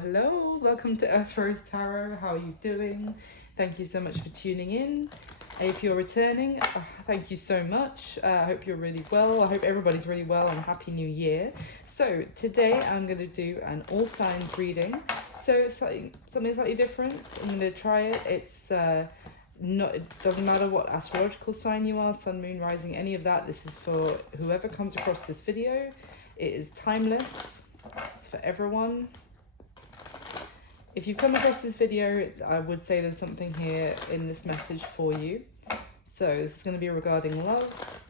Hello, welcome to Earth Rose Tarot. How are you doing? Thank you so much for tuning in. If you're returning, thank you so much. I hope you're really well. I hope everybody's really well and Happy New Year. So today I'm going to do an all signs reading. So something slightly different. I'm going to try it. It's not. It doesn't matter what astrological sign you are, sun, moon, rising, any of that. This is for whoever comes across this video. It is timeless. It's for everyone. If you've come across this video, I would say there's something here in this message for you. So this is going to be regarding love,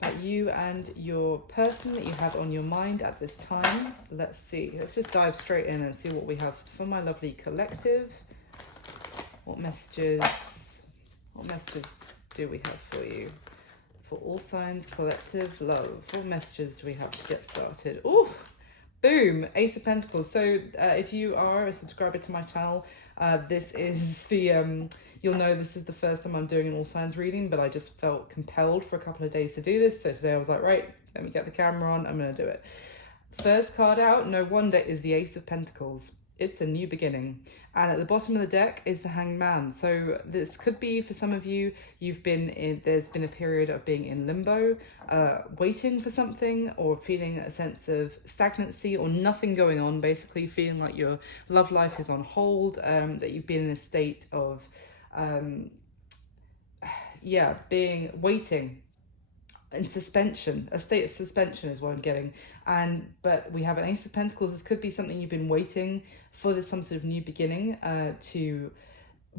about you and your person that you have on your mind at this time. Let's see. Let's just dive straight in and see what we have for my lovely collective. What messages do we have for you? For all signs, collective, love. What messages do we have to get started? Ooh! Boom, Ace of Pentacles. So if you are a subscriber to my channel, this is the, you'll know this is the first time I'm doing an all signs reading, but I just felt compelled for a couple of days to do this. So today I was like, right, let me get the camera on, I'm going to do it. First card out, no wonder, is the Ace of Pentacles. It's a new beginning. And at the bottom of the deck is the Hanged Man. So this could be, for some of you, there's been a period of being in limbo, waiting for something, or feeling a sense of stagnancy or nothing going on, basically feeling like your love life is on hold, that you've been in a state of, waiting. In suspension, a state of suspension is what I'm getting. But we have an Ace of Pentacles. This could be something you've been waiting for, some sort of new beginning to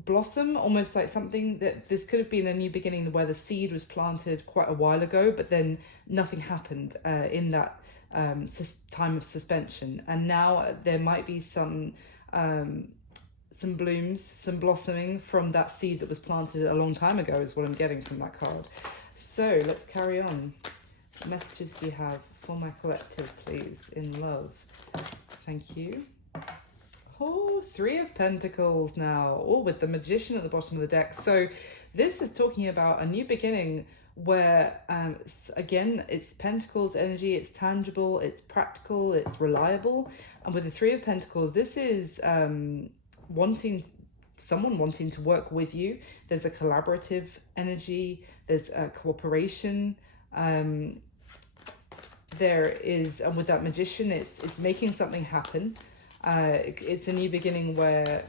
blossom, almost like something that this could have been a new beginning where the seed was planted quite a while ago, but then nothing happened in that time of suspension. And now there might be some blooms, some blossoming from that seed that was planted a long time ago is what I'm getting from that card. So let's carry on. What messages do you have for my collective, please, in love? Thank you. Oh, Three of Pentacles now. Oh, with the Magician at the bottom of the deck. So this is talking about a new beginning where, again, it's Pentacles energy. It's tangible, it's practical, it's reliable. And with the Three of Pentacles, this is someone wanting to work with you. There's a collaborative energy. There's a cooperation. There is, and with that Magician, it's making something happen. It's a new beginning where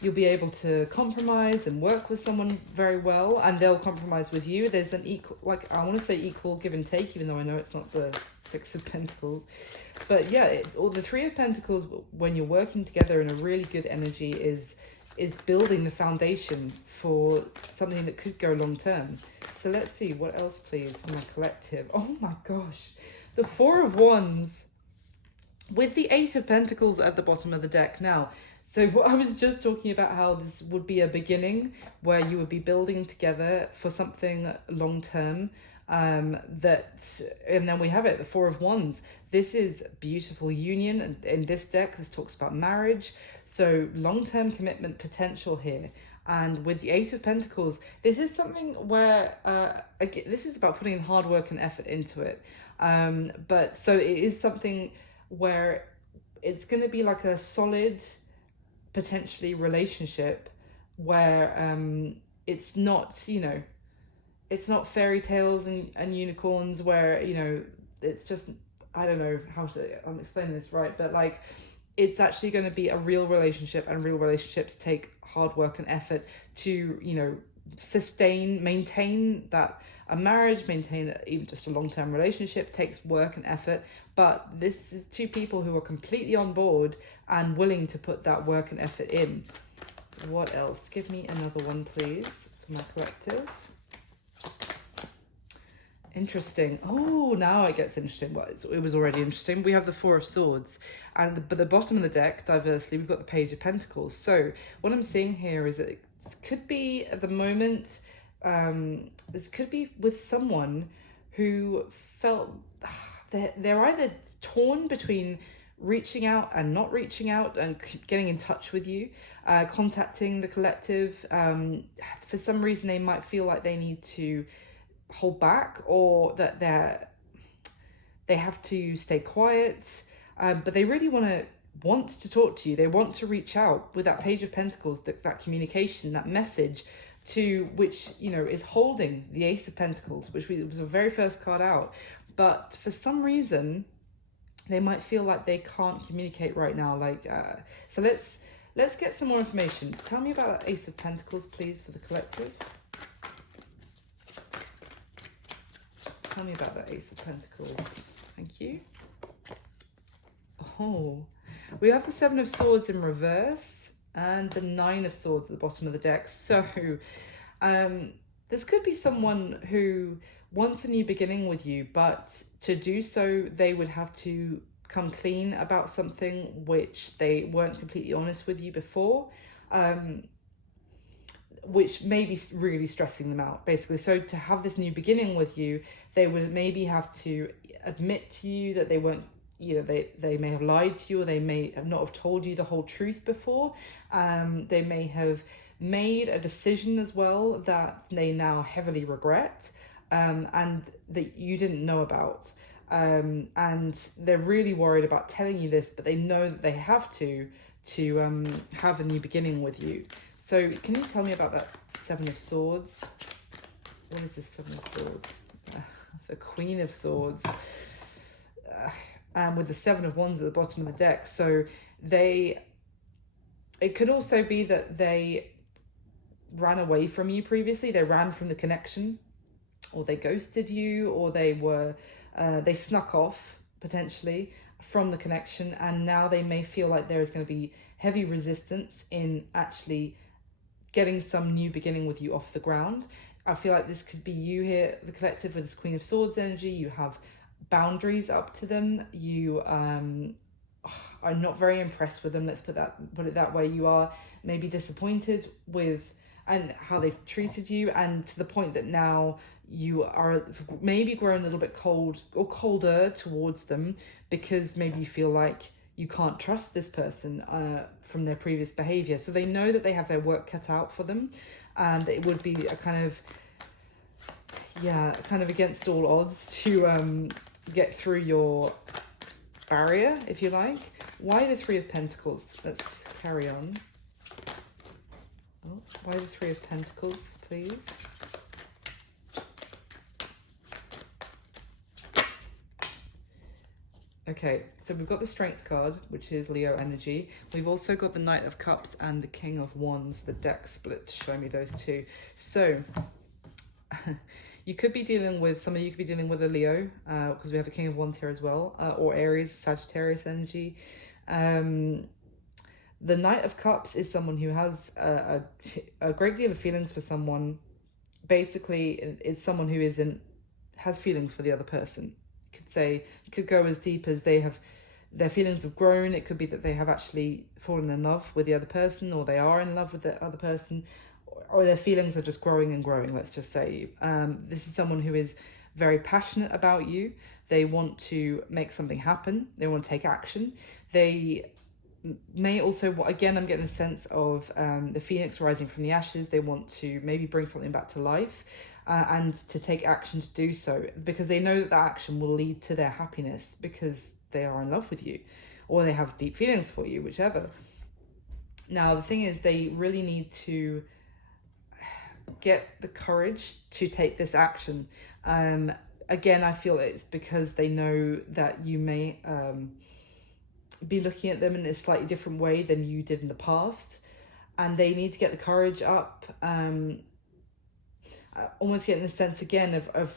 you'll be able to compromise and work with someone very well, and they'll compromise with you. There's an equal, I want to say equal give and take, even though I know it's not the Six of Pentacles. But yeah, it's all the Three of Pentacles. When you're working together in a really good energy, is building the foundation for something that could go long term. So let's see, what else, please, for my collective? Oh my gosh, the Four of Wands with the Ace of Pentacles at the bottom of the deck. Now, so what I was just talking about, how this would be a beginning where you would be building together for something long term. And then we have it, the Four of Wands. This is beautiful union, and in this deck this talks about marriage, so long-term commitment potential here. And with the Ace of Pentacles, this is something where again, this is about putting hard work and effort into it, but so it is something where it's going to be like a solid, potentially, relationship where it's not, it's not fairy tales and unicorns where, it's just, I don't know how I'm explaining this right, but like, it's actually going to be a real relationship, and real relationships take hard work and effort to, maintain that. A marriage, maintain even just a long-term relationship takes work and effort, but this is two people who are completely on board and willing to put that work and effort in. What else? Give me another one, please, for my collective. Interesting. Oh, now it gets interesting. Well, it was already interesting. We have the Four of Swords, and but the bottom of the deck, diversely, we've got the Page of Pentacles. So what I'm seeing here is that it could be at the moment, this could be with someone who felt they're either torn between reaching out and not reaching out and getting in touch with you, contacting the collective. For some reason, they might feel like they need to hold back, or that they have to stay quiet. but they really want to talk to you. They want to reach out with that Page of Pentacles, that communication, that message, to which, you know, is holding the Ace of Pentacles, which was the very first card out. But for some reason, they might feel like they can't communicate right now. So let's get some more information. Tell me about that Ace of Pentacles, please, for the collective. Tell me about that Ace of Pentacles. Thank you. Oh, we have the Seven of Swords in reverse and the Nine of Swords at the bottom of the deck. So this could be someone who wants a new beginning with you, but to do so, they would have to come clean about something which they weren't completely honest with you before, which may be really stressing them out, basically. So to have this new beginning with you, they would maybe have to admit to you that they weren't, you know, they may have lied to you, or they may have not have told you the whole truth before. They may have made a decision as well that they now heavily regret, and that you didn't know about. And they're really worried about telling you this, but they know that they have to have a new beginning with you. So can you tell me about that Seven of Swords? What is this Seven of Swords? The Queen of Swords. With the Seven of Wands at the bottom of the deck. So it could also be that they ran away from you previously. They ran from the connection, or they ghosted you, or they snuck off potentially from the connection, and now they may feel like there is going to be heavy resistance in actually getting some new beginning with you off the ground. I feel like this could be you here, the collective, with this Queen of Swords energy. You have boundaries up to them. You are not very impressed with them, let's put it that way. You are maybe disappointed with and how they've treated you, and to the point that now you are maybe growing a little bit cold or colder towards them, because maybe you feel like you can't trust this person from their previous behavior. So they know that they have their work cut out for them, and it would be a kind of against all odds to get through your barrier, if you like. Why the Three of Pentacles? Let's carry on. Oh, why the Three of Pentacles, please? Okay, so we've got the Strength card, which is Leo energy. We've also got the Knight of Cups and the King of Wands. The deck split to show me those two. So you could be dealing with, some of you could be dealing with a Leo, because we have a King of Wands here as well, or Aries, Sagittarius energy. The Knight of Cups is someone who has a great deal of feelings for someone. Basically, it's someone who has feelings for the other person. It could go as deep as their feelings have grown. It could be that they have actually fallen in love with the other person, or they are in love with the other person, or their feelings are just growing and growing, let's just say. This is someone who is very passionate about you. They want to make something happen. They want to take action. They may also, again, I'm getting a sense of the phoenix rising from the ashes. They want to maybe bring something back to life, and to take action to do so, because they know that that action will lead to their happiness, because they are in love with you, or they have deep feelings for you, whichever. Now, the thing is, they really need to get the courage to take this action. Again, I feel it's because they know that you may be looking at them in a slightly different way than you did in the past, and they need to get the courage up, almost getting the sense again of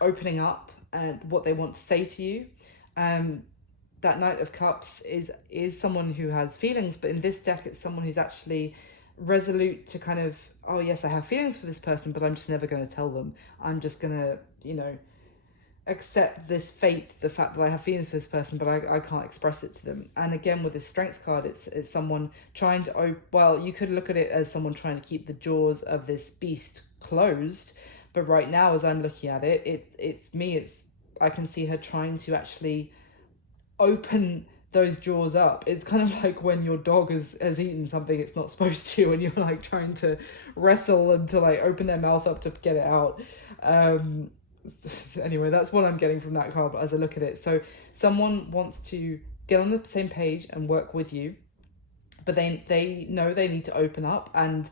opening up and what they want to say to you. That Knight of Cups is someone who has feelings, but in this deck it's someone who's actually resolute to kind of, oh yes, I have feelings for this person, but I'm just never going to tell them. I'm just going to, accept this fate, the fact that I have feelings for this person, but I can't express it to them. And again, with this Strength card, it's someone trying to, well, you could look at it as someone trying to keep the jaws of this beast closed, but right now, as I'm looking at it, I can see her trying to actually open those jaws up. It's kind of like when your dog has eaten something it's not supposed to, and you're like trying to wrestle them to like open their mouth up to get it out. Anyway, that's what I'm getting from that card as I look at it. So someone wants to get on the same page and work with you, but they know they need to open up, and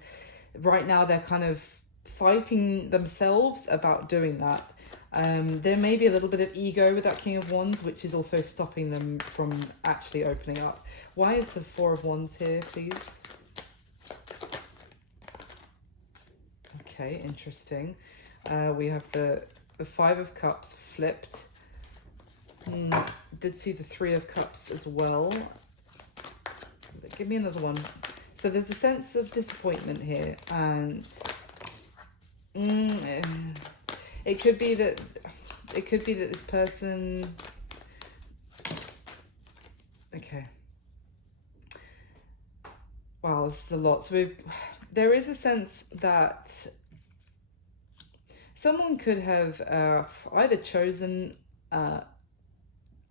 right now they're kind of fighting themselves about doing that. There may be a little bit of ego with that King of Wands, which is also stopping them from actually opening up. Why is the Four of Wands here, please? Okay, interesting. We have the Five of Cups flipped. Did see the Three of Cups as well. Give me another one. So there's a sense of disappointment here, and it could be that this person. Okay. Wow, this is a lot. So there is a sense that someone could have either chosen a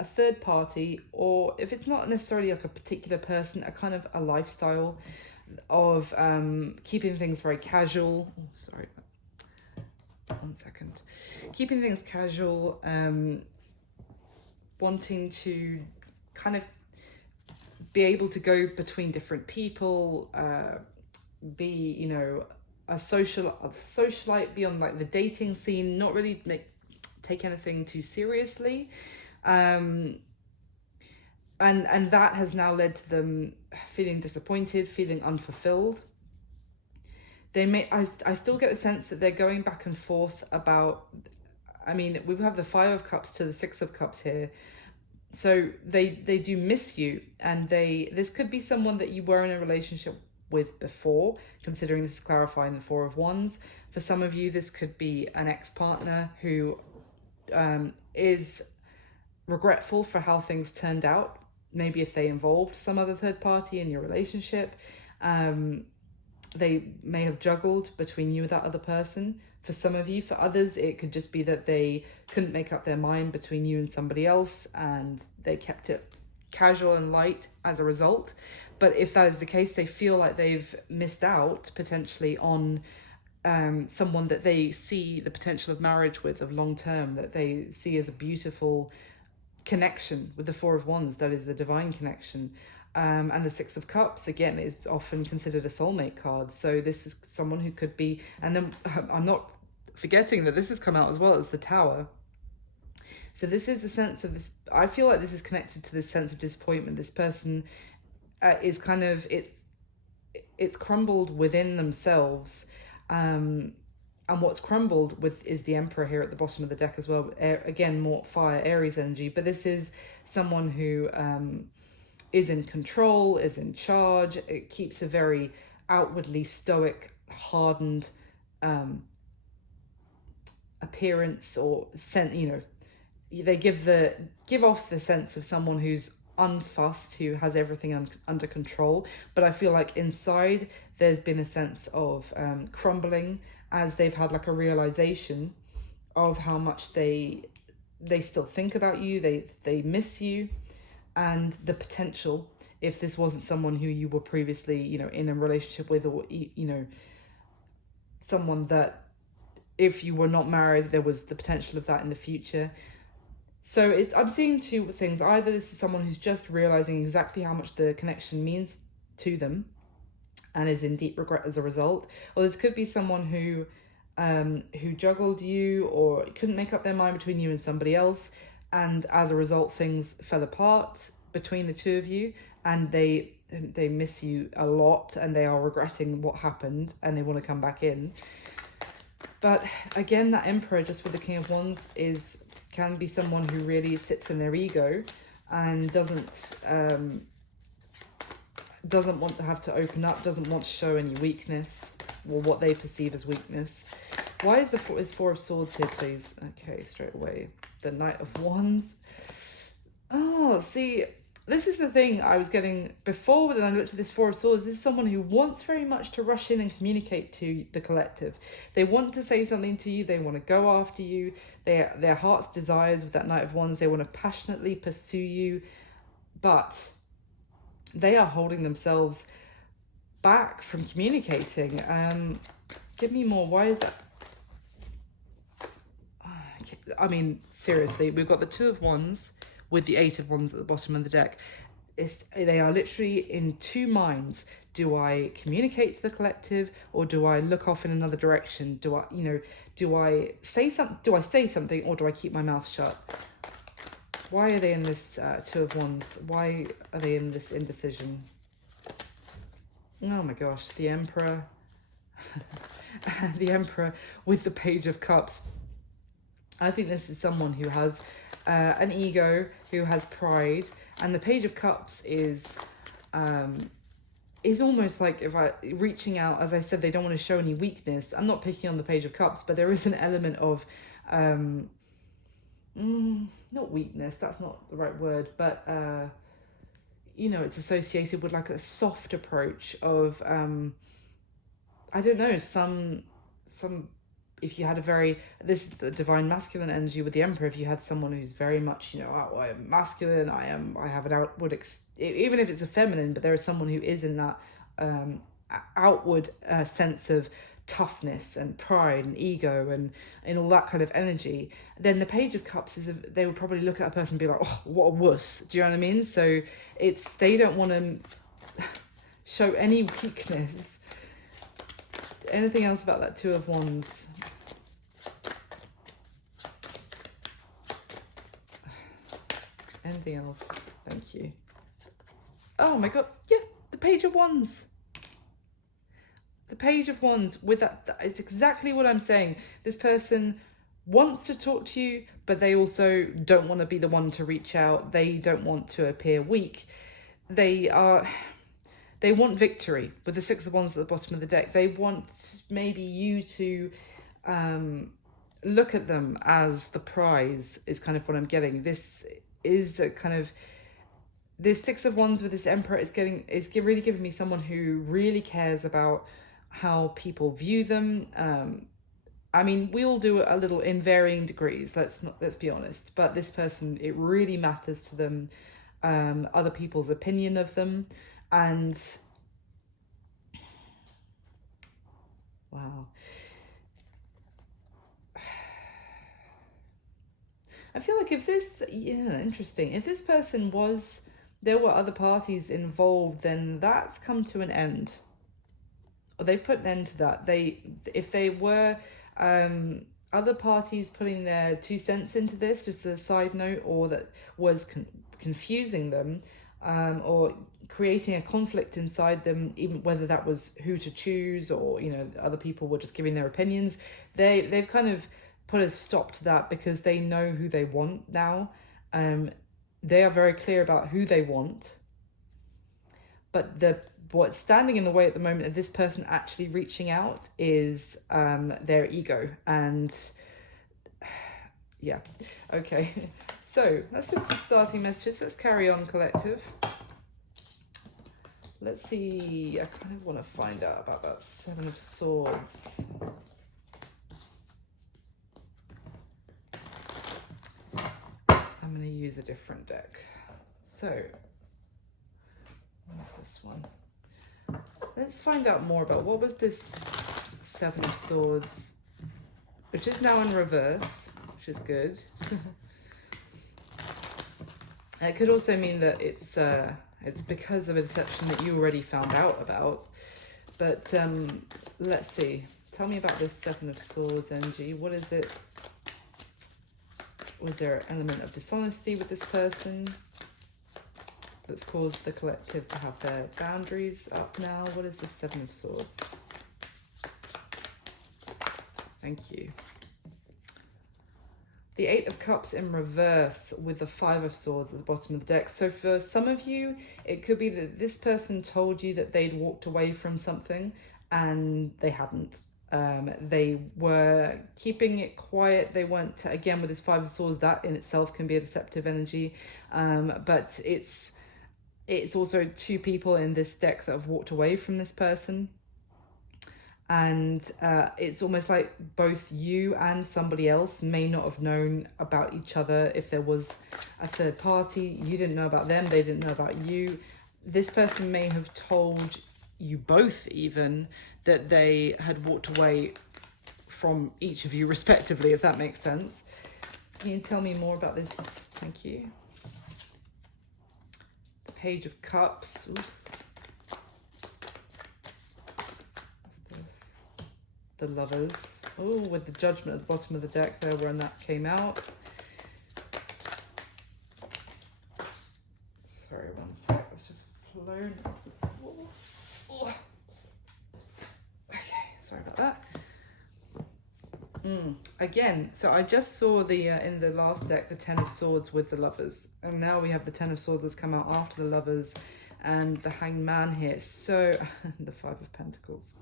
third party, or if it's not necessarily like a particular person, a kind of a lifestyle of keeping things very casual. Oh, sorry. 1 second. Keeping things casual, wanting to kind of be able to go between different people, be, you know, a socialite, be on like the dating scene, not really take anything too seriously. And that has now led to them feeling disappointed, feeling unfulfilled. They may, I still get the sense that they're going back and forth about, I mean, we have the Five of Cups to the Six of Cups here. So they do miss you, and this could be someone that you were in a relationship with before, considering this is clarifying the Four of Wands. For some of you, this could be an ex-partner who is regretful for how things turned out. Maybe if they involved some other third party in your relationship, they may have juggled between you and that other person. For some of you, for others, it could just be that they couldn't make up their mind between you and somebody else, and they kept it casual and light as a result. But if that is the case, they feel like they've missed out potentially on someone that they see the potential of marriage with, of long term, that they see as a beautiful connection with the Four of Wands. That is the divine connection. And the Six of Cups, again, is often considered a soulmate card. So this is someone who could be, and then I'm not forgetting that this has come out as well as the Tower. So this is a sense of this, I feel like this is connected to this sense of disappointment. This person is kind of, it's crumbled within themselves. And what's crumbled with is the Emperor here at the bottom of the deck as well. Again, more fire, Aries energy, but this is someone who is in control, is in charge. It keeps a very outwardly stoic, hardened appearance, or sense, you know, they give off the sense of someone who's unfussed, who has everything under control. But I feel like inside there's been a sense of crumbling, as they've had like a realization of how much they still think about you, they miss you, and the potential, if this wasn't someone who you were previously, you know, in a relationship with, or, you know, someone that if you were not married, there was the potential of that in the future. So I'm seeing two things. Either this is someone who's just realizing exactly how much the connection means to them and is in deep regret as a result, or this could be someone who juggled you or couldn't make up their mind between you and somebody else, and as a result things fell apart between the two of you, and they miss you a lot, and they are regretting what happened, and they want to come back in. But again, that Emperor, just with the King of Wands, can be someone who really sits in their ego and doesn't want to have to open up, doesn't want to show any weakness, or what they perceive as weakness. Why is Four of Swords here, please? Okay, straight away. The Knight of Wands. Oh, see, this is the thing I was getting before when I looked at this Four of Swords. This is someone who wants very much to rush in and communicate to the collective. They want to say something to you. They want to go after you. Their heart's desires with that Knight of Wands. They want to passionately pursue you, but they are holding themselves back from communicating. Give me more. Why is that? I mean, seriously, we've got the Two of Wands with the Eight of Wands at the bottom of the deck. They are literally in two minds. Do I communicate to the collective, or do I look off in another direction? Do I say something, or do I keep my mouth shut? Why are they in this Two of Wands? Why are they in this indecision? Oh my gosh, the Emperor. The Emperor with the Page of Cups. I think this is someone who has an ego, who has pride, and the Page of Cups is almost like reaching out. As I said, they don't want to show any weakness. I'm not picking on the Page of Cups, but there is an element of not weakness, that's not the right word, but you know, it's associated with like a soft approach of I don't know, some if you had this is the divine masculine energy with the Emperor. If you had someone who's very much, you know, oh, I am masculine, I have an outward even if it's a feminine, but there is someone who is in that outward sense of toughness and pride and ego and all that kind of energy, then the Page of Cups they would probably look at a person and be like, oh, what a wuss. Do you know what I mean? So they don't want to show any weakness. Anything else about that Two of Wands? Anything else? Thank you. Oh my god, yeah, the Page of Wands. The Page of Wands with that, it's exactly what I'm saying. This person wants to talk to you, but they also don't want to be the one to reach out. They don't want to appear weak. They want victory with the Six of Wands at the bottom of the deck. They want maybe you to look at them as the prize, is kind of what I'm getting. This is a kind of, this Six of Wands with this Emperor is really giving me someone who really cares about how people view them. I mean, we all do a little in varying degrees, let's be honest, but this person, it really matters to them, other people's opinion of them. And wow, I feel like if this, interesting, if this person there were other parties involved, then that's come to an end, or they've put an end to that. If they were other parties putting their 2 cents into this, just as a side note, or that was confusing them, or creating a conflict inside them, even whether that was who to choose, or, you know, other people were just giving their opinions, they've kind of put a stop to that because they know who they want now. They are very clear about who they want, but what's standing in the way at the moment of this person actually reaching out is their ego. And yeah, okay, so that's just the starting messages. Let's carry on, collective. Let's see, I kind of want to find out about that Seven of Swords. I'm going to use a different deck. So, what's this one? Let's find out more about what was this Seven of Swords, which is now in reverse, which is good. It could also mean that it's because of a deception that you already found out about. But let's see. Tell me about this Seven of Swords energy. What is it? Was there an element of dishonesty with this person that's caused the collective to have their boundaries up now? What is the Seven of Swords? Thank you. The Eight of Cups in reverse with the Five of Swords at the bottom of the deck. So for some of you, it could be that this person told you that they'd walked away from something and they hadn't. They were keeping it quiet. They weren't, again, with this Five of Swords, that in itself can be a deceptive energy. But it's also two people in this deck that have walked away from this person. And it's almost like both you and somebody else may not have known about each other. If there was a third party, you didn't know about them, they didn't know about you. This person may have told you both even that they had walked away from each of you respectively, if that makes sense. Can you tell me more about this? Thank you. The Page of Cups. Ooh. What's this? The Lovers. Oh, with the Judgment at the bottom of the deck there when that came out. Sorry, one sec. It's just flown off the floor. Oh. Okay, sorry about that. Again, so I just saw the in the last deck the Ten of Swords with the Lovers, and now we have the Ten of Swords that's come out after the Lovers and the Hanged Man here. So the Five of Pentacles.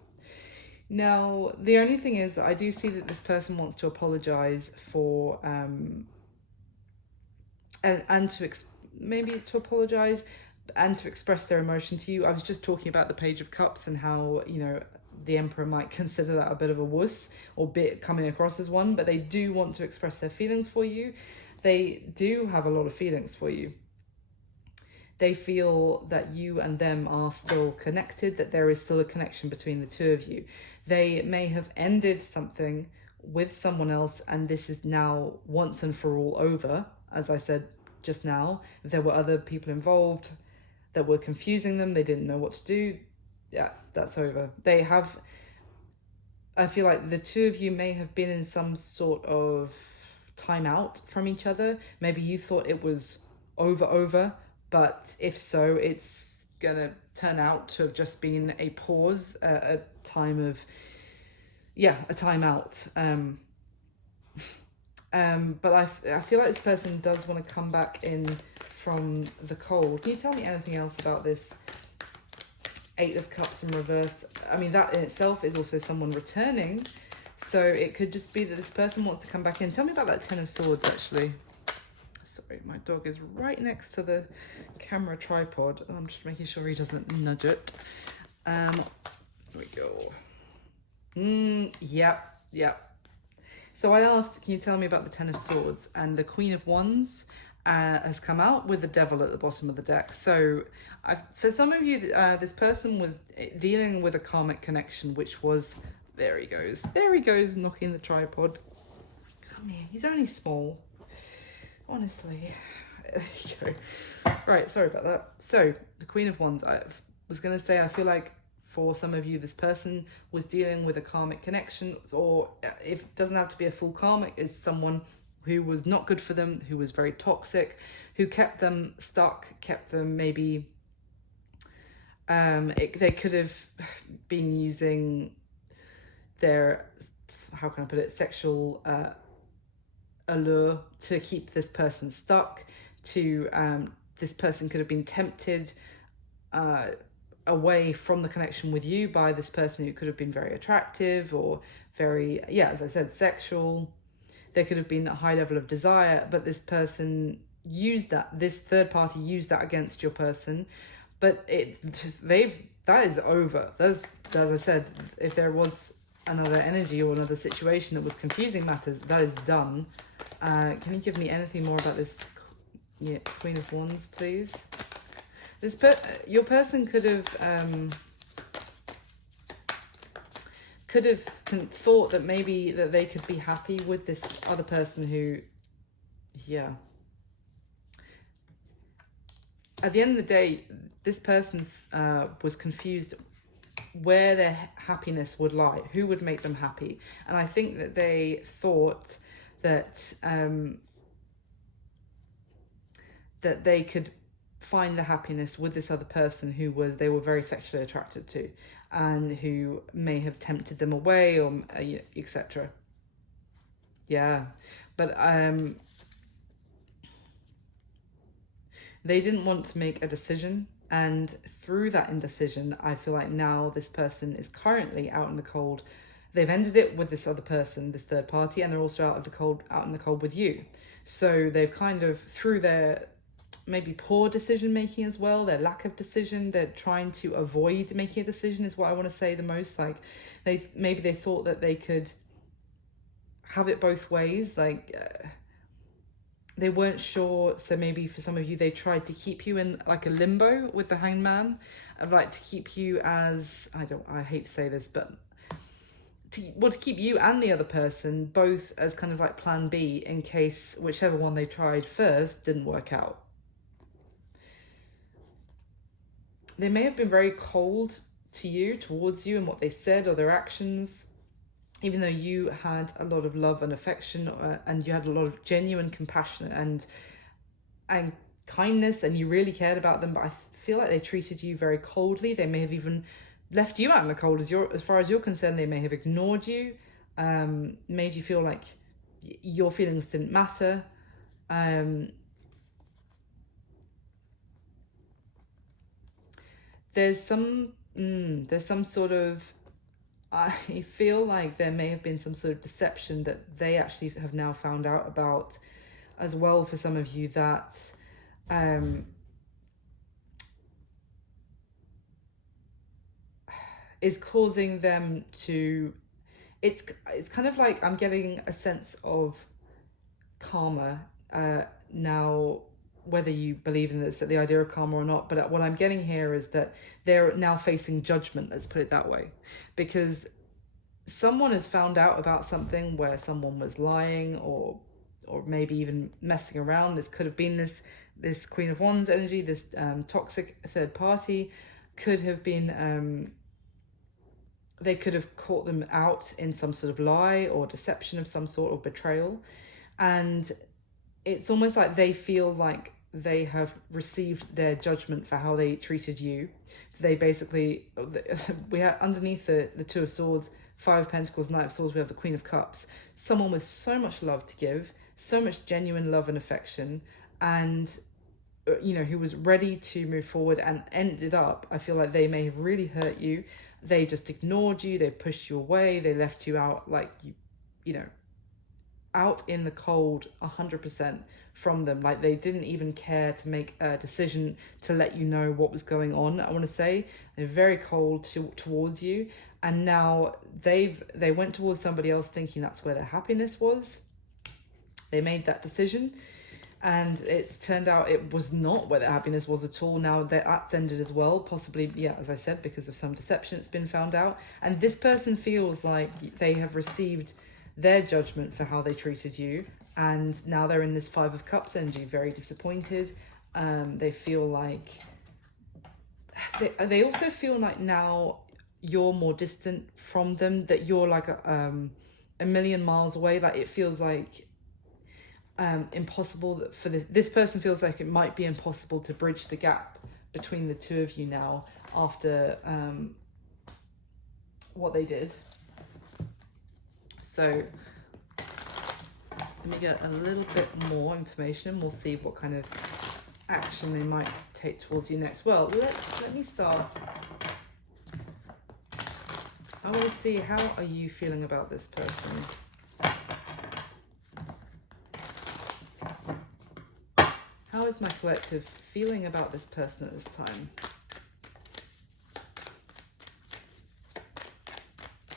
Now the only thing is that I do see that this person wants to apologize for and to maybe to apologize and to express their emotion to you. I was just talking about the Page of Cups and how, you know, the Emperor might consider that a bit of a wuss or bit coming across as one, but they do want to express their feelings for you. They do have a lot of feelings for you. They feel that you and them are still connected, that there is still a connection between the two of you. They may have ended something with someone else, and this is now once and for all over. As I said just now, there were other people involved that were confusing them. They didn't know what to do. Yes, that's over. They have, I feel like the two of you may have been in some sort of time out from each other. Maybe you thought it was over, but if so, it's gonna turn out to have just been a pause, a time of, yeah, a time out. But I feel like this person does want to come back in from the cold. Can you tell me anything else about this Eight of Cups in reverse? I mean, that in itself is also someone returning. So it could just be that this person wants to come back in. Tell me about that Ten of Swords, actually. Sorry, my dog is right next to the camera tripod. I'm just making sure he doesn't nudge it. There we go. Yep. So I asked, can you tell me about the Ten of Swords? And the Queen of Wands has come out with the Devil at the bottom of the deck. So for some of you, this person was dealing with a karmic connection, which was, there he goes knocking the tripod. Come here, he's only small, honestly. There you go. Right, sorry about that. So the Queen of Wands, I was going to say, I feel like for some of you, this person was dealing with a karmic connection, or if it doesn't have to be a full karmic, is someone who was not good for them, who was very toxic, who kept them stuck, kept them maybe, they could have been using their, how can I put it, sexual allure to keep this person stuck, to, this person could have been tempted away from the connection with you by this person who could have been very attractive or very, yeah, as I said, sexual. There could have been a high level of desire, but this person used that, this third party used that against your person. But that is over. As I said, if there was another energy or another situation that was confusing matters, that is done. Can you give me anything more about this Queen of Wands, please? Your person could have thought that maybe that they could be happy with this other person who, yeah. At the end of the day, this person was confused where their happiness would lie, who would make them happy. And I think that they thought that that they could find the happiness with this other person who they were very sexually attracted to, and who may have tempted them away, or etc. Yeah, but they didn't want to make a decision, and through that indecision, I feel like now this person is currently out in the cold. They've ended it with this other person, this third party, and they're also out in the cold with you. So they've kind of, through their maybe poor decision making as well, their lack of decision, they're trying to avoid making a decision, is what I want to say the most. Like maybe they thought that they could have it both ways, like they weren't sure. So maybe for some of you, they tried to keep you in like a limbo with the Hanged Man, like to keep you as, I hate to say this, but to keep you and the other person both as kind of like plan B in case whichever one they tried first didn't work out. They may have been very cold to you, towards you, and what they said or their actions, even though you had a lot of love and affection, and you had a lot of genuine compassion and kindness, and you really cared about them. But I feel like they treated you very coldly. They may have even left you out in the cold. As far as you're concerned, they may have ignored you, made you feel like your feelings didn't matter. There's some sort of, I feel like there may have been some sort of deception that they actually have now found out about as well for some of you, that is causing them to, it's kind of like I'm getting a sense of karma now, whether you believe in this, the idea of karma or not. But what I'm getting here is that they're now facing judgment, let's put it that way, because someone has found out about something where someone was lying or maybe even messing around. This could have been this Queen of Wands energy, this toxic third party could have been, they could have caught them out in some sort of lie or deception of some sort, or betrayal. And it's almost like they feel like they have received their judgment for how they treated you. They basically, we have underneath the Two of Swords, Five of Pentacles, Knight of Swords, we have the Queen of Cups. Someone with so much love to give, so much genuine love and affection, and who was ready to move forward, and ended up, I feel like they may have really hurt you. They just ignored you, they pushed you away, they left you out, like out in the cold 100% from them. Like they didn't even care to make a decision to let you know what was going on. I want to say they're very cold towards you, and now they went towards somebody else thinking that's where their happiness was. They made that decision, and it's turned out it was not where their happiness was at all. Now that's ended as well, possibly, yeah, as I said, because of some deception. It's been found out, and this person feels like they have received their judgment for how they treated you, and now they're in this Five of Cups energy, very disappointed. They feel like they also feel like now you're more distant from them, that you're like a million miles away. Like it feels like impossible for this person feels like it might be impossible to bridge the gap between the two of you now after what they did. So let me get a little bit more information. We'll see what kind of action they might take towards you next. Well, let me start. I want to see, how are you feeling about this person? How is my collective feeling about this person at this time?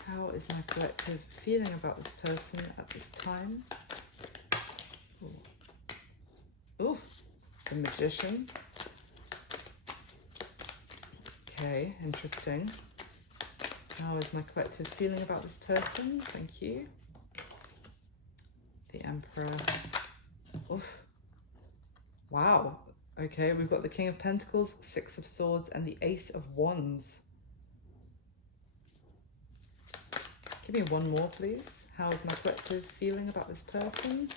How is my collective feeling about this person at this time? Ooh, the Magician. Okay, interesting. How is my collective feeling about this person? Thank you. The Emperor. Oof. Wow. Okay, we've got the King of Pentacles, Six of Swords, and the Ace of Wands. Give me one more, please. How is my collective feeling about this person?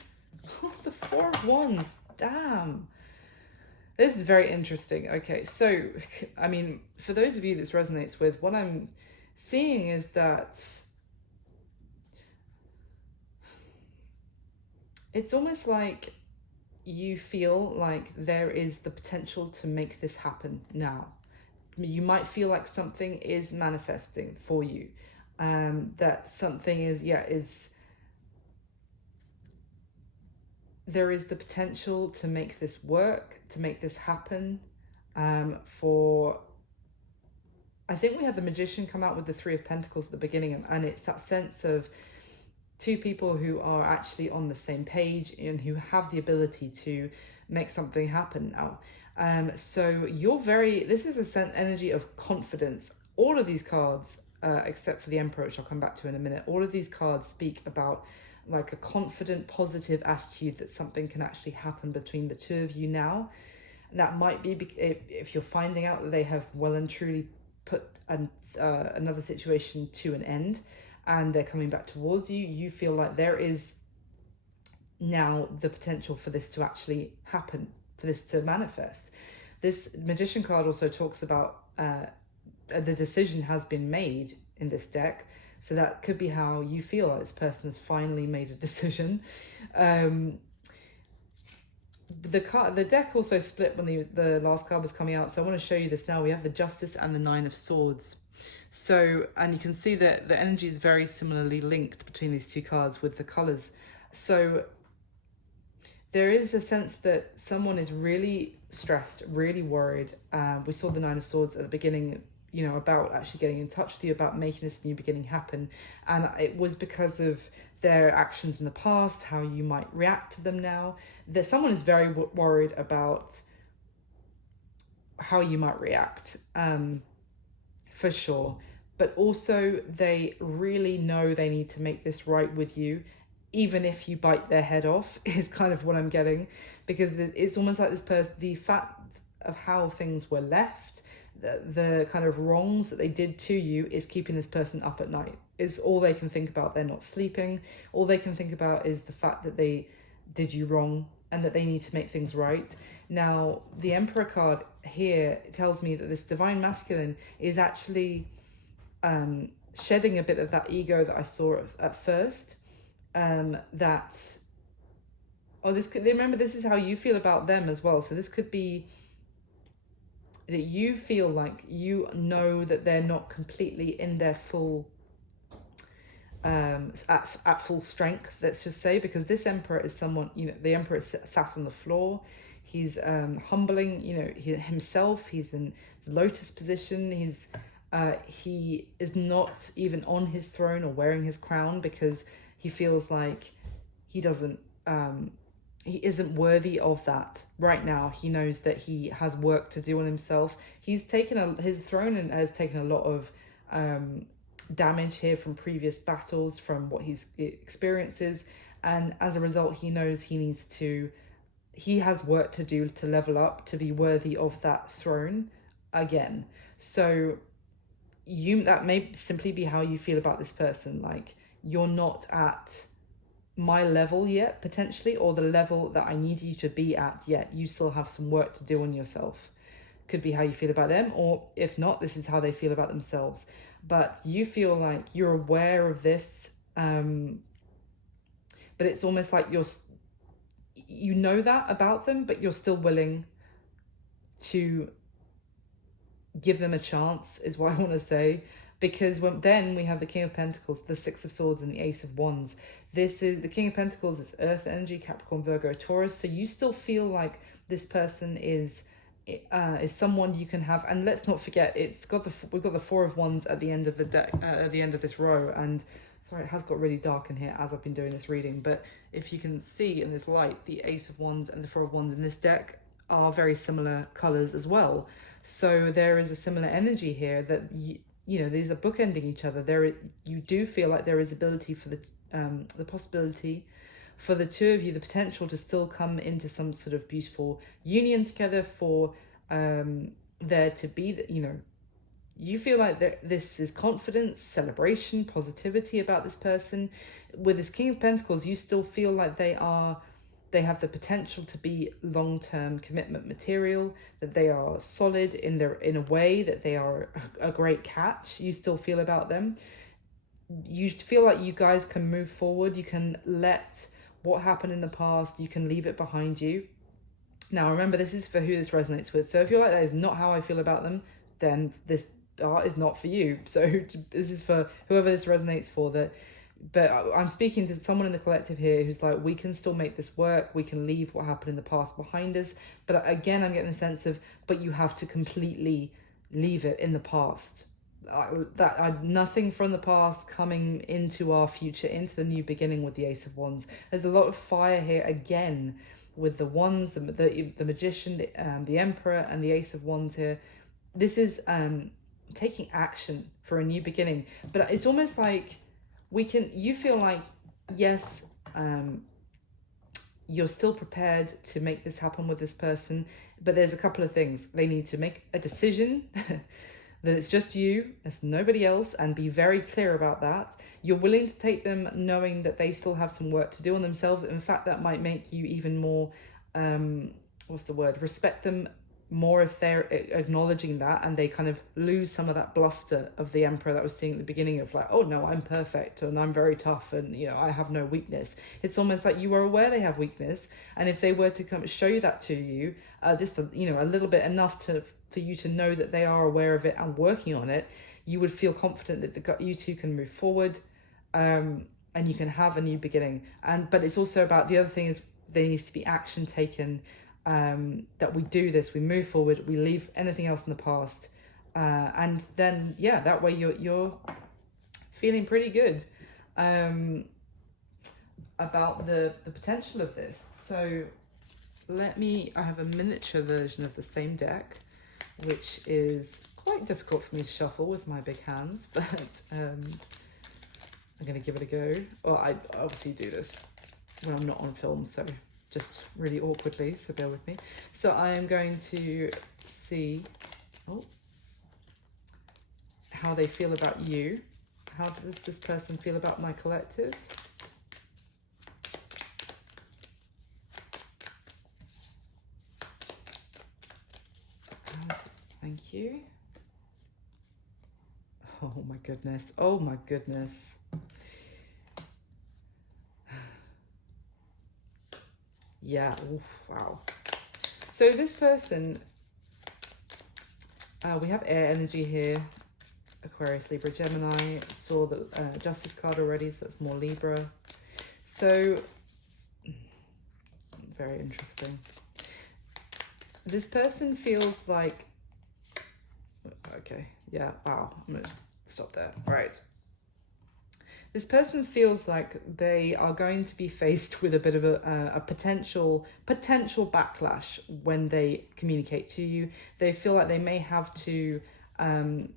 Oh, the Four of Wands. Damn. This is very interesting. Okay, so, I mean, for those of you this resonates with, what I'm seeing is that it's almost like you feel like there is the potential to make this happen now. You might feel like something is manifesting for you. That something is, there is the potential to make this work, to make this happen. I think we had the Magician come out with the Three of Pentacles at the beginning, and it's that sense of two people who are actually on the same page and who have the ability to make something happen now. So you're this is an energy of confidence. All of these cards except for the Emperor, which I'll come back to in a minute. All of these cards speak about like a confident, positive attitude that something can actually happen between the two of you now. And that might be if you're finding out that they have well and truly put another situation to an end and they're coming back towards you, you feel like there is now the potential for this to actually happen, for this to manifest. This Magician card also talks about the decision has been made in this deck. So that could be how you feel like this person has finally made a decision. The deck also split when the last card was coming out. So I want to show you this now. We have the Justice and the Nine of Swords. So, and you can see that the energy is very similarly linked between these two cards with the colors. So there is a sense that someone is really stressed, really worried. We saw the Nine of Swords at the beginning, you know, about actually getting in touch with you, about making this new beginning happen. And it was because of their actions in the past, how you might react to them now. That someone is very worried about how you might react, for sure. But also they really know they need to make this right with you, even if you bite their head off, is kind of what I'm getting. Because it's almost like this person, the fact of how things were left, the kind of wrongs that they did to you is keeping this person up at night. Is all they can think about. They're not sleeping. All they can think about is the fact that they did you wrong and that they need to make things right. Now, the Emperor card here tells me that this Divine Masculine is actually shedding a bit of that ego that I saw at first. Remember, this is how you feel about them as well. So this could be that you feel like you know that they're not completely in their full at full strength, let's just say, because this Emperor is someone, you know, the Emperor is sat on the floor. He's humbling, you know, himself. He's in the lotus position. He is not even on his throne or wearing his crown because he feels like he isn't worthy of that right now. He knows that he has work to do on himself. He's taken his throne and has taken a lot of damage here from previous battles, from what he's experiences, and as a result he knows he has work to do to level up to be worthy of that throne again. So that may simply be how you feel about this person. Like, you're not at my level yet, potentially, or the level that I need you to be at yet. You still have some work to do on yourself. Could be how you feel about them, or if not, this is how they feel about themselves. But you feel like you're aware of this, but it's almost like you know that about them, but you're still willing to give them a chance, is what I want to say. Because then we have the King of Pentacles, the Six of Swords, and the Ace of Wands. This is the King of Pentacles. It's Earth energy, Capricorn, Virgo, Taurus. So you still feel like this person is someone you can have. And let's not forget, we've got the Four of Wands at the end of the deck, at the end of this row. And sorry, it has got really dark in here as I've been doing this reading. But if you can see in this light, the Ace of Wands and the Four of Wands in this deck are very similar colors as well. So there is a similar energy here that you know, these are bookending each other. You do feel like there is ability for the possibility for the two of you, the potential to still come into some sort of beautiful union together, for there to be, you know, you feel like this is confidence, celebration, positivity about this person. With this King of Pentacles, you still feel like they have the potential to be long-term commitment material, that they are solid in a way, that they are a great catch. You still feel about them. You feel like you guys can move forward. You can let what happened in the past, you can leave it behind you. Now remember, this is for who this resonates with. So if you're like, that is not how I feel about them, then this art is not for you. So this is for whoever this resonates for. But I'm speaking to someone in the collective here who's like, we can still make this work. We can leave what happened in the past behind us. But again, I'm getting a sense of, but you have to completely leave it in the past. Nothing from the past coming into our future, into the new beginning with the Ace of Wands. There's a lot of fire here again with the Wands, the Magician, the Emperor, and the Ace of Wands here. This is taking action for a new beginning. But it's almost like you feel like, yes, you're still prepared to make this happen with this person, but there's a couple of things. They need to make a decision that it's just you, it's nobody else, and be very clear about that. You're willing to take them knowing that they still have some work to do on themselves. In fact, that might make you even more, respect them more if they're acknowledging that, and they kind of lose some of that bluster of the Emperor that was seeing at the beginning of like, oh no, I'm perfect and I'm very tough and I have no weakness. It's almost like you are aware they have weakness, and if they were to come show you that to you, just a little bit enough for you to know that they are aware of it and working on it, you would feel confident that you two can move forward, and you can have a new beginning. But it's also about, the other thing is, there needs to be action taken. That we do this, we move forward, we leave anything else in the past, and then that way you're feeling pretty good about the potential of this. So I have a miniature version of the same deck, which is quite difficult for me to shuffle with my big hands, but I'm gonna give it a go. Well, I obviously do this when I'm not on film, so just really awkwardly, so bear with me. So I am going to see how they feel about you. How does this person feel about my collective? Thank you. Oh my goodness. Oh my goodness. Yeah, oof, wow. So this person, we have air energy here, Aquarius, Libra, Gemini. Saw the Justice card already, so that's more Libra. So, very interesting. This person feels like, okay, yeah, wow, I'm gonna stop there. All right. This person feels like they are going to be faced with a bit of a potential backlash when they communicate to you. They feel like they may have to kind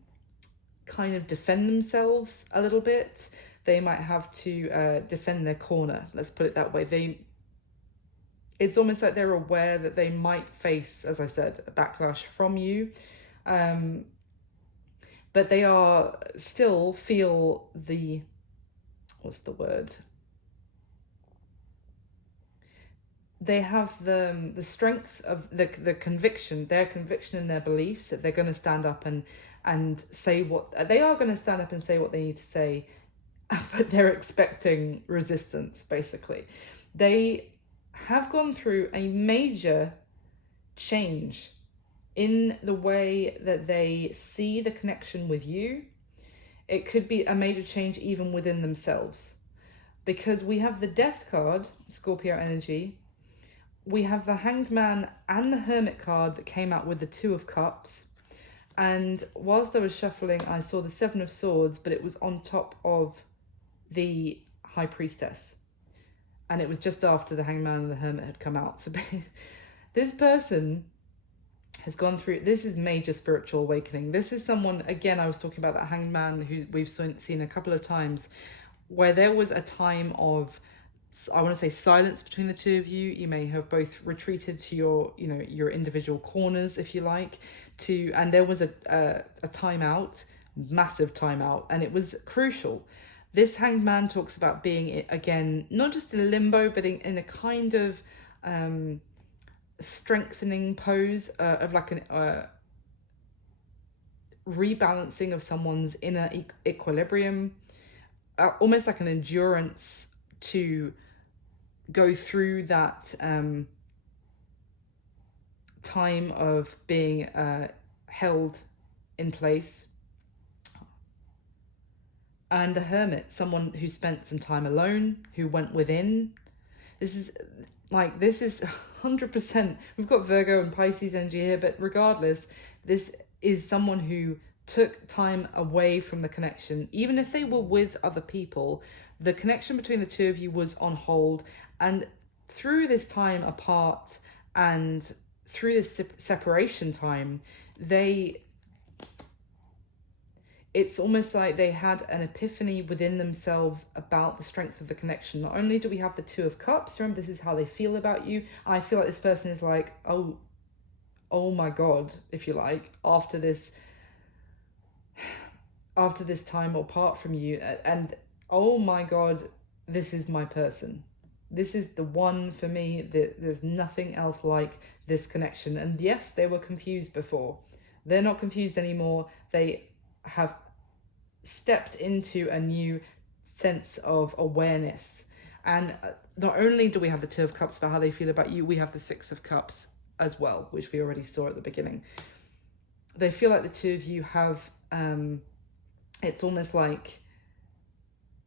of defend themselves a little bit. They might have to defend their corner. Let's put it that way. It's almost like they're aware that they might face, as I said, a backlash from you. But they are still feel the, what's the word? They have the strength of the conviction, their conviction and their beliefs that they're going to stand up and say what they are going to stand up and say what they need to say, but they're expecting resistance. Basically, they have gone through a major change in the way that they see the connection with you. It could be a major change even within themselves, because we have the Death card, Scorpio energy. We have the Hanged Man and the Hermit card that came out with the Two of Cups. And whilst I was shuffling, I saw the Seven of Swords, but it was on top of the High Priestess. And it was just after the Hanged Man and the Hermit had come out. So this person has gone through, this is major spiritual awakening. This is someone, again, I was talking about that Hanged Man who we've seen a couple of times, where there was a time of, I want to say, silence between the two of you. You may have both retreated to your individual corners, if you like, and there was a time out, massive time out, and it was crucial. This Hanged Man talks about being, again, not just in limbo, but in a kind of strengthening pose of like an rebalancing of someone's inner equilibrium, almost like an endurance to go through that time of being held in place. And the Hermit, someone who spent some time alone, who went within. This is 100%. We've got Virgo and Pisces energy here, but regardless, this is someone who took time away from the connection. Even if they were with other people, the connection between the two of you was on hold. And through this time apart and through this separation time, they it's almost like they had an epiphany within themselves about the strength of the connection. Not only do we have the Two of Cups, remember this is how they feel about you. I feel like this person is like, oh my God, if you like, after this time apart from you, and oh my God, this is my person. This is the one for me. There's nothing else like this connection. And yes, they were confused before. They're not confused anymore. They have stepped into a new sense of awareness. And not only do we have the Two of Cups about how they feel about you, we have the Six of Cups as well, which we already saw at the beginning. They feel like the two of you have, it's almost like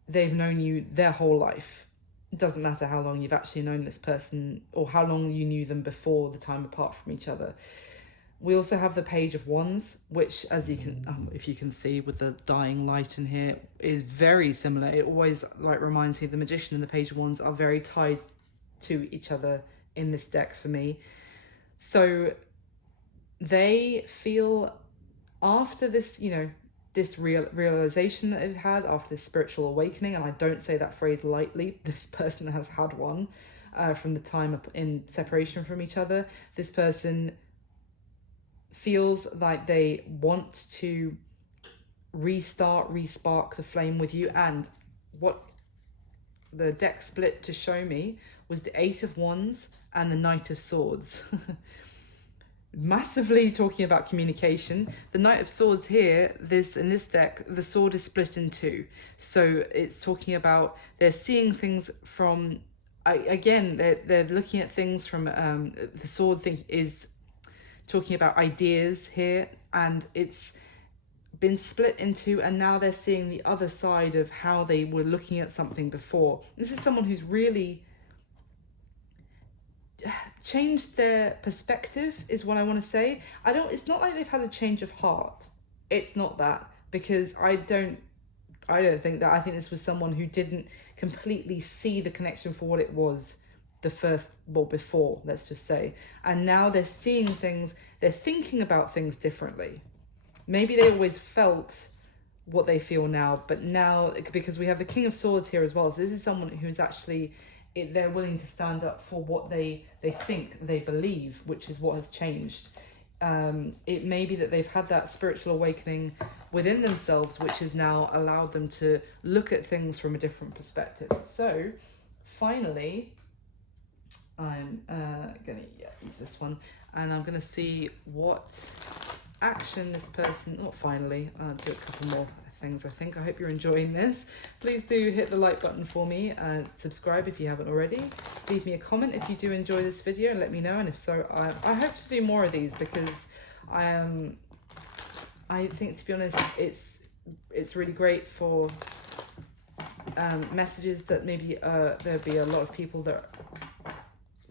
they've known you their whole life. It doesn't matter how long you've actually known this person or how long you knew them before the time apart from each other. We also have the Page of Wands, which, as you can, if you can see with the dying light in here, is very similar. It always like reminds me the Magician and the Page of Wands are very tied to each other in this deck for me. So they feel after this, you know, this realization that they've had, after this spiritual awakening, and I don't say that phrase lightly, this person has had one from the time in separation from each other. This person feels like they want to respark the flame with you. And what the deck split to show me was the Eight of Wands and the Knight of Swords. Massively talking about communication. The Knight of Swords here, in this deck, the sword is split in two. So it's talking about they're seeing things from, again, they're looking at things from, the sword thing is talking about ideas here, and it's been split into, and now they're seeing the other side of how they were looking at something before. This is someone who's really changed their perspective, is what I want to say. It's not like they've had a change of heart. It's not that, because I don't think that. I think this was someone who didn't completely see the connection for what it was before, let's just say. And now they're seeing things, they're thinking about things differently. Maybe they always felt what they feel now, but now, because we have the King of Swords here as well, so this is someone who's actually, they're willing to stand up for what they think, they believe, which is what has changed. It may be that they've had that spiritual awakening within themselves, which has now allowed them to look at things from a different perspective. So finally, I'm gonna use this one, and I'm gonna see what action this person, not finally, I'll do a couple more things. I hope you're enjoying this. Please do hit the like button for me, and subscribe if you haven't already. Leave me a comment if you do enjoy this video and let me know, and if so, I hope to do more of these, because I think, to be honest, it's really great for messages that maybe there'll be a lot of people that are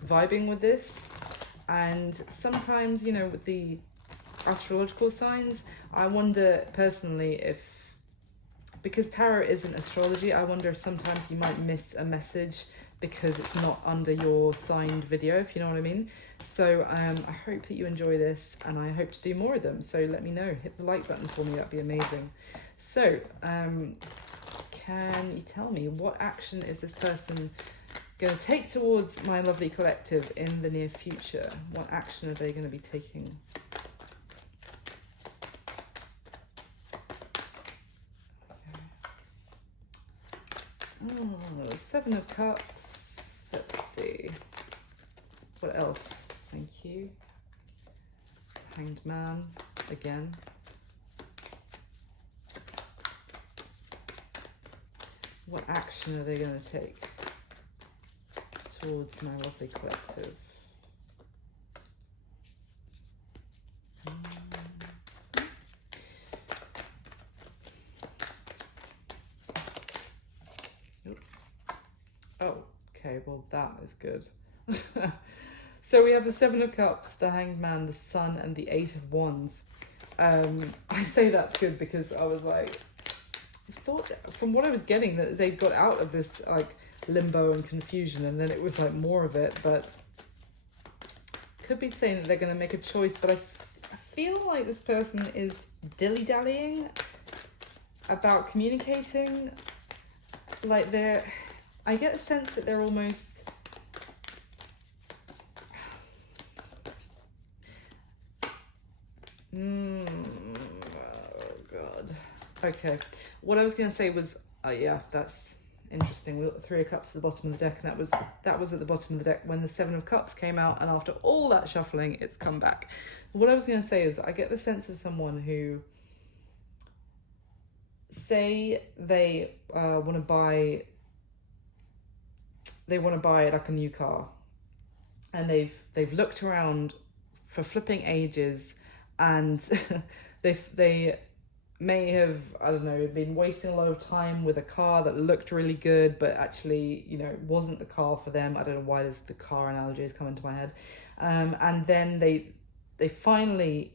vibing with this. And sometimes, you know, with the astrological signs, I wonder personally if, because tarot isn't astrology, I wonder if sometimes you might miss a message because it's not under your signed video, if you know what I mean. So I hope that you enjoy this, and I hope to do more of them. So let me know, hit the like button for me, that'd be amazing. So can you tell me, what action is this person going to take towards my lovely collective in the near future? What action are they going to be taking? Oh, Seven of Cups. Let's see. What else? Thank you. Hanged Man again. What action are they going to take towards my lovely collective? Oh, okay, well that is good. So we have the Seven of Cups, the Hanged Man, the Sun, and the Eight of Wands. I say that's good because I was like, I thought from what I was getting that they got out of this like limbo and confusion, and then it was like more of it, but could be saying that they're going to make a choice. But I feel like this person is dilly-dallying. about communicating, like I get a sense that they're almost, oh God. Okay, what I was going to say was, yeah, that's interesting. We got the Three of Cups at the bottom of the deck, and that was at the bottom of the deck when the Seven of Cups came out, and after all that shuffling, it's come back. What I was going to say is, I get the sense of someone who, say they want to buy like a new car, and they've looked around for flipping ages, and they may have, I don't know, been wasting a lot of time with a car that looked really good, but actually, you know, wasn't the car for them. I don't know why the car analogy has come into my head. And then they finally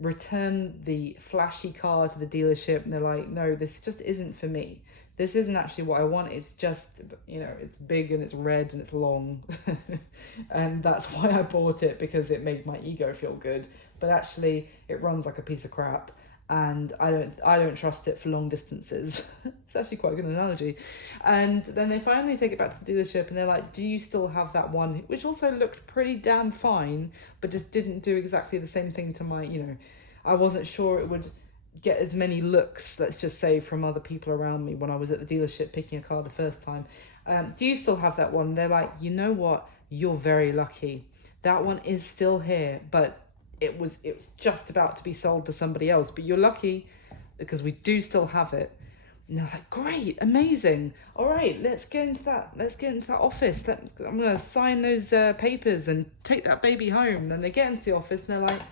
return the flashy car to the dealership, and they're like, no, this just isn't for me. This isn't actually what I want. It's just, you know, it's big and it's red and it's long. And that's why I bought it, because it made my ego feel good. But actually, it runs like a piece of crap, and I don't trust it for long distances. It's actually quite a good analogy. And then they finally take it back to the dealership, and they're like, do you still have that one, which also looked pretty damn fine, but just didn't do exactly the same thing to my, you know, I wasn't sure it would get as many looks, let's just say, from other people around me when I was at the dealership picking a car the first time. Do you still have that one? They're like, you know what, you're very lucky. That one is still here, but it was just about to be sold to somebody else, but you're lucky because we do still have it. And they're like, great, amazing, all right, let's get into that office. I'm gonna sign those papers and take that baby home. Then they get into the office and they're like,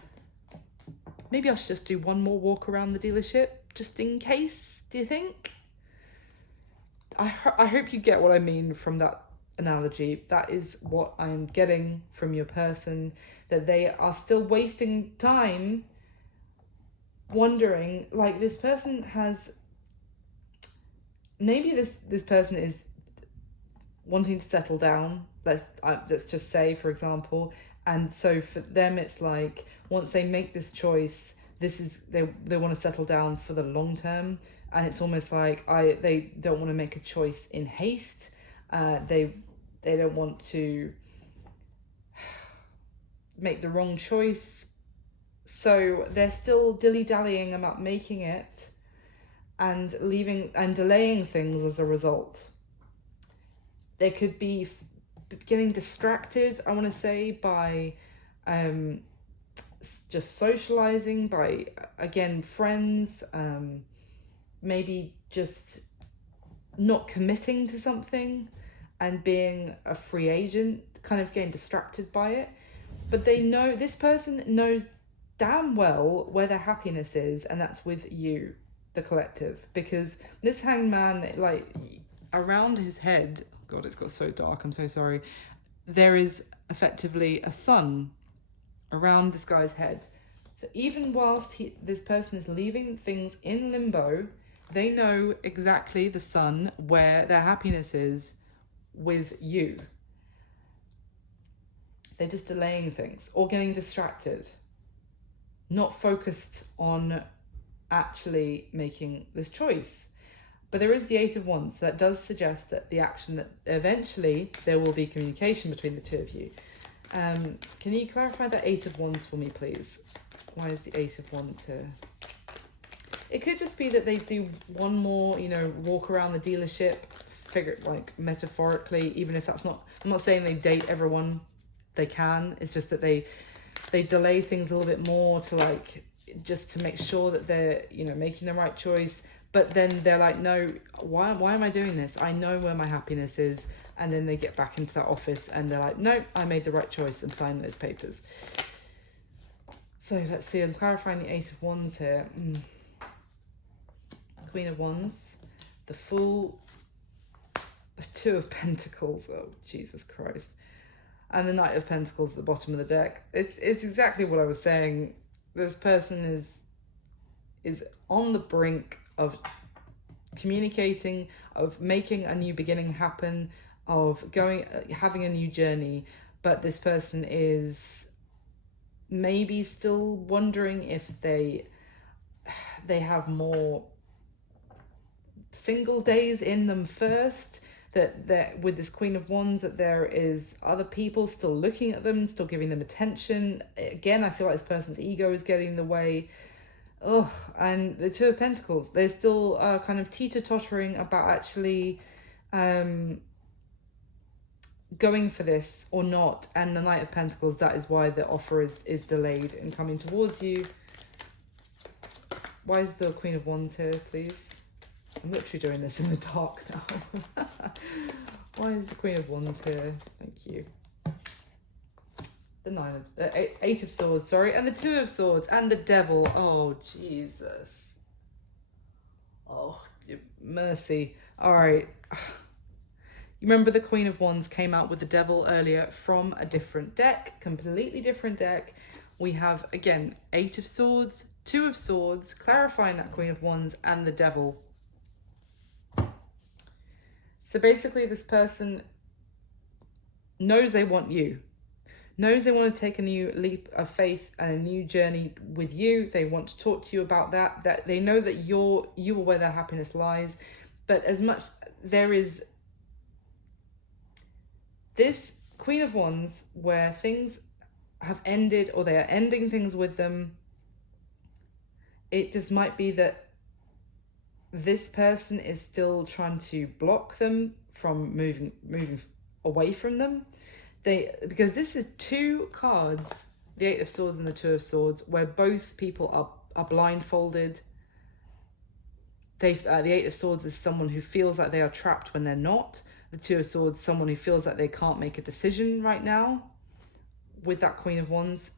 maybe I should just do one more walk around the dealership just in case. Do you think? I hope you get what I mean from that analogy. That is what I'm getting from your person, that they are still wasting time wondering, like, this person has, maybe this person is wanting to settle down, let's just say, for example, and so for them it's like, once they make this choice, they want to settle down for the long term, and it's almost like they don't want to make a choice in haste. They don't want to make the wrong choice, so they're still dilly-dallying about making it, and leaving and delaying things as a result. They could be getting distracted, I want to say, by just socializing, by, again, friends, maybe just not committing to something and being a free agent, kind of getting distracted by it. But they know, this person knows damn well where their happiness is, and that's with you, the collective. Because this Hanged Man, like, around his head, God, it's got so dark, I'm so sorry, there is effectively a sun around this guy's head. So even whilst this person is leaving things in limbo, they know exactly, the sun, where their happiness is with you. They're just delaying things or getting distracted, not focused on actually making this choice. But there is the Eight of Wands that does suggest that the action, that eventually there will be communication between the two of you. Can you clarify that Eight of Wands for me, please? Why is the Ace of Wands here? It could just be that they do one more, you know, walk around the dealership, figure, like, metaphorically, even if that's not, I'm not saying they date everyone, they can. It's just that they delay things a little bit more to, like, just to make sure that they're, you know, making the right choice. But then they're like, no, why am I doing this? I know where my happiness is. And then they get back into that office and they're like, no, I made the right choice, and sign those papers. So let's see, I'm clarifying the Eight of Wands here. Queen of Wands, the Fool, the Two of Pentacles, oh Jesus Christ, and the Knight of Pentacles at the bottom of the deck. It's exactly what I was saying. This person is on the brink of communicating, of making a new beginning happen, of having a new journey, but this person is maybe still wondering if they have more single days in them first, that with this Queen of Wands, that there is other people still looking at them, still giving them attention. Again, I feel like this person's ego is getting in the way. Oh, and the Two of Pentacles, they're still kind of teeter-tottering about actually going for this or not. And the Knight of Pentacles, that is why the offer is delayed in coming towards you. Why is the Queen of Wands here, please? I'm literally doing this in the dark now. Why is the Queen of Wands here? Thank you. The Eight of Swords, sorry, and the Two of Swords, and the Devil. Oh, Jesus. Oh, mercy. All right. You remember the Queen of Wands came out with the Devil earlier from a different deck, completely different deck. We have, again, Eight of Swords, Two of Swords, clarifying that Queen of Wands, and the Devil. So basically this person knows they want you. Knows they want to take a new leap of faith and a new journey with you. They want to talk to you about that. That they know that you are where their happiness lies. But as much there is this Queen of Wands where things have ended or they are ending things with them, it just might be that this person is still trying to block them from moving away from them. Because this is two cards, the Eight of Swords and the Two of Swords, where both people are blindfolded. The Eight of Swords is someone who feels like they are trapped when they're not. The Two of Swords, someone who feels like they can't make a decision right now with that Queen of Wands.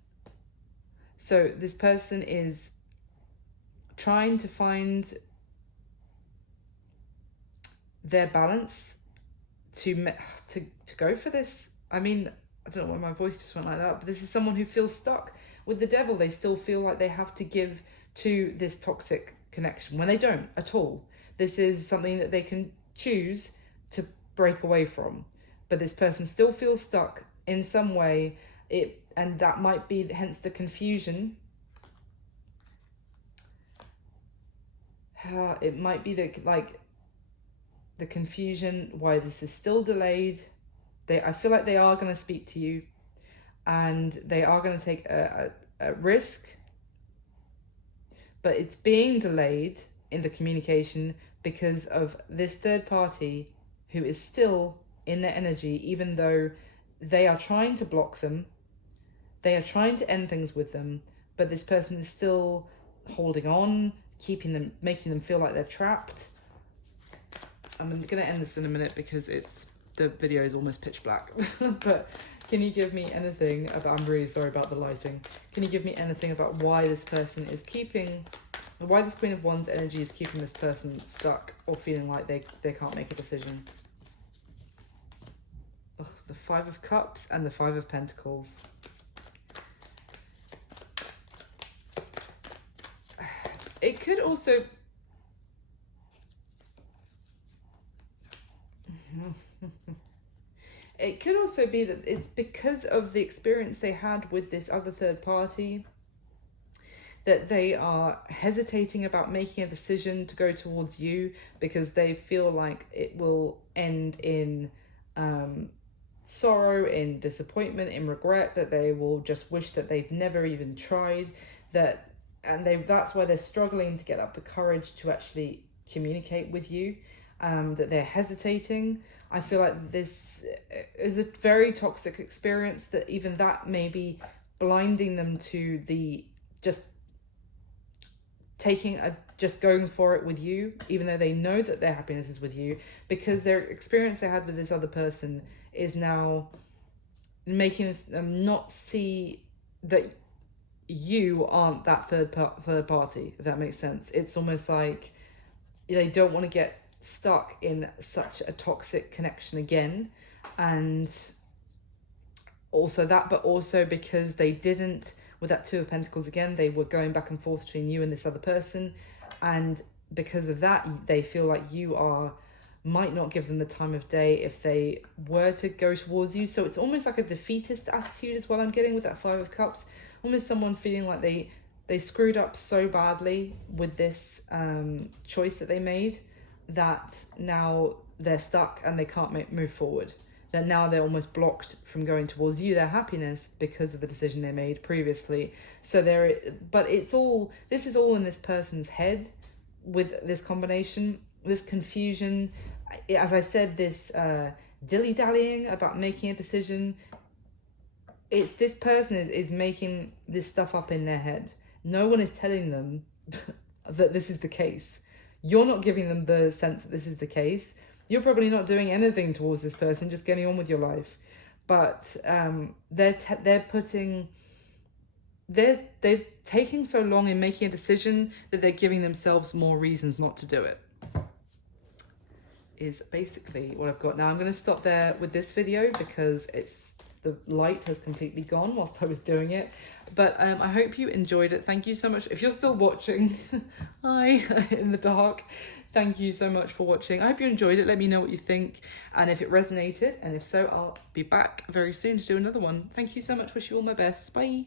So this person is trying to find their balance to go for this. I mean, I don't know why my voice just went like that, but this is someone who feels stuck with the Devil. They still feel like they have to give to this toxic connection when they don't at all. This is something that they can choose to break away from, but this person still feels stuck in some way. And that might be hence the confusion. It might be the confusion why this is still delayed. I feel like they are going to speak to you, and they are going to take a risk, but it's being delayed in the communication because of this third party who is still in their energy, even though they are trying to block them, they are trying to end things with them, but this person is still holding on, making them feel like they're trapped. I'm going to end this in a minute because the video is almost pitch black. But can you give me anything about, I'm really sorry about the lighting. Can you give me anything about why this person is why this Queen of Wands energy is keeping this person stuck or feeling like they can't make a decision? Ugh, the Five of Cups and the Five of Pentacles. It could also... It could also be that it's because of the experience they had with this other third party that they are hesitating about making a decision to go towards you, because they feel like it will end in sorrow, in disappointment, in regret, that they will just wish that they'd never even tried, that's why they're struggling to get up the courage to actually communicate with you, that they're hesitating. I feel like this is a very toxic experience, that even that may be blinding them to just going for it with you, even though they know that their happiness is with you, because their experience they had with this other person is now making them not see that you aren't that third party, if that makes sense. It's almost like they don't want to get stuck in such a toxic connection again, and also that, but also because they didn't, with that Two of Pentacles again, they were going back and forth between you and this other person, and because of that they feel like you might not give them the time of day if they were to go towards you. So it's almost like a defeatist attitude as well I'm getting with that Five of Cups, almost someone feeling like they screwed up so badly with this choice that they made, that now they're stuck and they can't move forward. That now they're almost blocked from going towards you, their happiness, because of the decision they made previously. So but this is all in this person's head with this combination, this confusion. As I said, this dilly-dallying about making a decision. It's this person is making this stuff up in their head. No one is telling them that this is the case. You're not giving them the sense that this is the case. You're probably not doing anything towards this person, just getting on with your life. But they're taking so long in making a decision that they're giving themselves more reasons not to do it. Is basically what I've got. Now I'm going to stop there with this video because the light has completely gone whilst I was doing it. But I hope you enjoyed it. Thank you so much. If you're still watching, hi, in the dark, thank you so much for watching. I hope you enjoyed it. Let me know what you think and if it resonated. And if so, I'll be back very soon to do another one. Thank you so much. Wish you all my best. Bye.